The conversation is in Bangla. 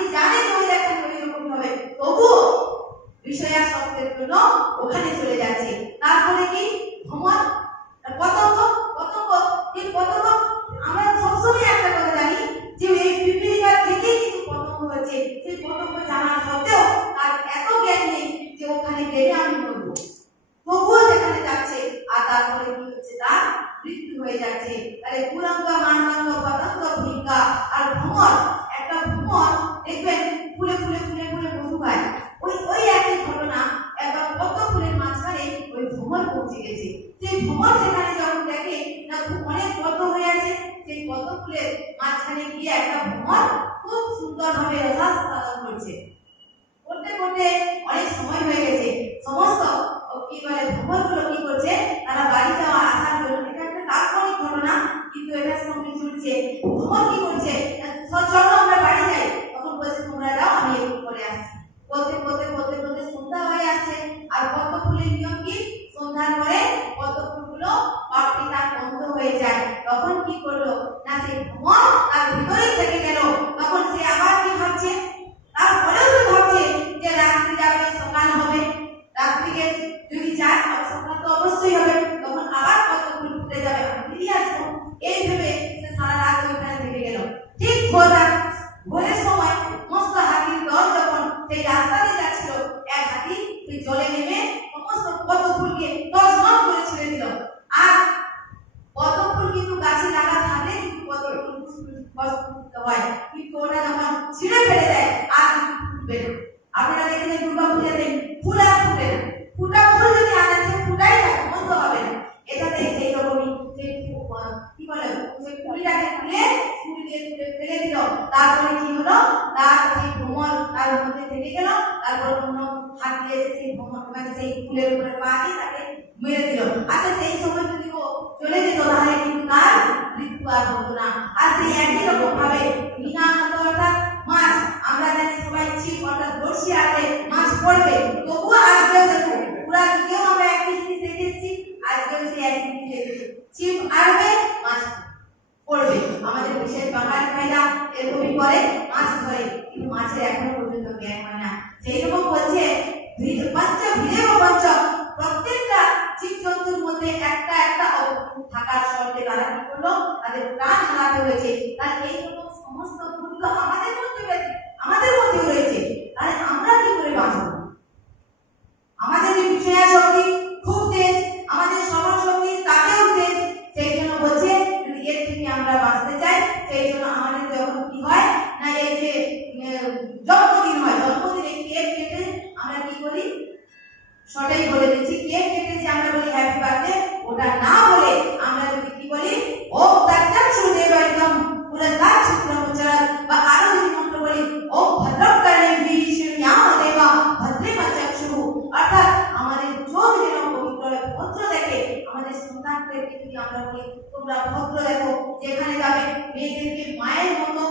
আপনি জানেন মহিলাটা ওইরকম হবে, তবুও বিষয়া শব্দের জন্য ওখানে চলে যাচ্ছে। তারপরে কি ভ্রমণ, পতঙ্গ, পতঙ্গ এই পতঙ্গ আমরা সবসময় একটা কথা জানি যে এই পিপিলিকা থেকেই কিন্তু পতঙ্গ হচ্ছে। সেই পতঙ্গ জানার সত্ত্বেও তার এত জ্ঞান নেই যে ওখানে গেলে আমি বলবো, তবুও সেখানে যাচ্ছে। আর তারপরে কি হচ্ছে, তার মৃত্যু হয়ে যাচ্ছে। তাহলে পুরঙ্গা, মানঙ্গ, পতঙ্গ, ভূমিকা আর ভ্রমণ, একটা ভ্রমণ দেখবেন ফুলে ফুলে ফুলে ফুলে মধু খায়। ওই একই ঘটনা একবার কত ফুলের মাঝখানে ওই ভ্রমণ পৌঁছে গেছে। সেই ভ্রমণ সেখানে যখন দেখে না অনেক পদ্ম হয়ে আছে, সেই পদ্ম ফুলের মাঝখানে গিয়ে একটা ভ্রমণ খুব সুন্দরভাবে রসাস পালন করছে। করতে করতে অনেক সময় হয়ে গেছে, সমস্ত কি বলে ভ্রমণগুলো কি করছে, তারা বাড়ি যাওয়া আসার জন্য, এটা একটা কাল্পনিক ঘটনা কিন্তু এটার সঙ্গে জুড়ছে। ভ্রমণ কি করছে, চলো আমরা বাড়ি যাই, তখন বলছে তোমরা যাও আমি একটু পরে আসছি। বলতে বলতে বলতে বলতে সন্ধ্যা হয়ে আসছে। আর পদ্ম ফুলের নিয়ম কি, সন্ধ্যার পরে পদ্ম ফুলগুলো পাপড়িটা বন্ধ হয়ে যায়। তখন কি করলো না, সেই ভ্রমণ তার ভিতরেই থেকে গেল। তখন সে আবার কি ভাবছে, তারপরেও সে ভাবছে যে রাত্রি যাবে, সকাল হবে, রাত্রিকে যদি যায় সকাল তো অবশ্যই হবে, তখন আবার পদ্ম ফুল ফুটে যাবে, আমি ফিরে আসবো। এই ভেবে সে সারা রাত ওইখানে থেকে গেল। ঠিক ভোরের সময় মস্ত হাতির দল যখন সেই রাস্তা দিয়ে যাচ্ছিল, এক হাতি সেই জলে নেমে সমস্ত পদ্ম ফুলকে তছনছ করে ছেড়ে দিল। আর পদ্ম ফুল কিন্তু গাছে লাগা থাকলে কিন্তু পদ্ম ফুল হয়, কিন্তু ওটা যখন ছিঁড়ে ফেলে দেয় আর কিন্তু ফুটবে না। আপনারা দেখেছেন দুর্গা পূজাতে ফুল আর ফুটে না, ফুটা ফুল যদি আনাচ্ছে ফুটাই না, বন্ধ হবে না। এটাতে সেই রকমই সেই কি বলে সেই ফুলটাকে খুলে ছুরি দিয়ে তুলে ফেলে দিল। তারপরে কি হলো, তার সেই ভ্রমণ তার মধ্যে থেকে গেল। তারপর অন্য হাত দিয়ে সেই ভ্রমণ মানে সেই ফুলের উপরে পা দিয়ে তাকে মেরে দিল। আচ্ছা সেই সময় যদি ও চলে যেত তাহলে কিন্তু তার মৃত্যু আর হতো না। আর সেই একই রকম ভাবে বিনা হাত অর্থাৎ মাছ, আমরা জানি সবাই ছিপ অর্থাৎ বড়শি আগে মাছ পড়বে, তবুও আজকেও দেখো পুরা কেউ আমরা একই জিনিস দেখেছি, আজকেও সেই একই জিনিস দেখেছি, ছিপ আড়বে মাছ পড়বে। আমাদের বিশেষ বাঙালি ভাইরা এরকমই করে, মাছ ধরে, কিন্তু মাছের এখনো পর্যন্ত জ্ঞান হয় না। সেই রকম বলছে বাচ্চা ভিড়ে বাচ্চা প্রত্যেকটা জীবজন্তুর মধ্যে একটা একটা থাকার শর্তে তারা কি করলো, তাদের প্রাণ হারাতে হয়েছে। তার এই রকম সমস্ত গুরুত্ব আমাদের মধ্যে রয়েছে। তাহলে আমরা কি করে বাঁচব? আমাদের এই বিষয়া শক্তি খুব তেজ, আমাদের স্মরণ শক্তি তাতেও তেজ। সেই জন্য বলছে যদি এর থেকে আমরা বাঁচতে চাই, সেই জন্য আমাদের যখন কি হয় না, এই যে জন্মদিন হয়, জন্মদিনে কেক কেটে আমরা কি করি, সটাই বলে দিচ্ছি, কেক কেটেছি আমরা বলি হ্যাপি বার্থডে, ওটা না বলে আমরা যদি কি বলি ওম তৎসৎ একদম পুরস্কার চিত্রমুচরৎ, বা আরো যদি মন্ত্র বলি ওম ভদ্রং কর্ণেভিঃ শৃণুয়াম দেবা ভদ্রে চক্ষুঃ, অর্থাৎ আমাদের চোখ যেন পবিত্র ভদ্র দেখে। আমাদের সন্তানদেরকে যদি আমরা বলি তোমরা ভদ্র দেখো, যেখানে যাবে মেয়েদেরকে মায়ের মতো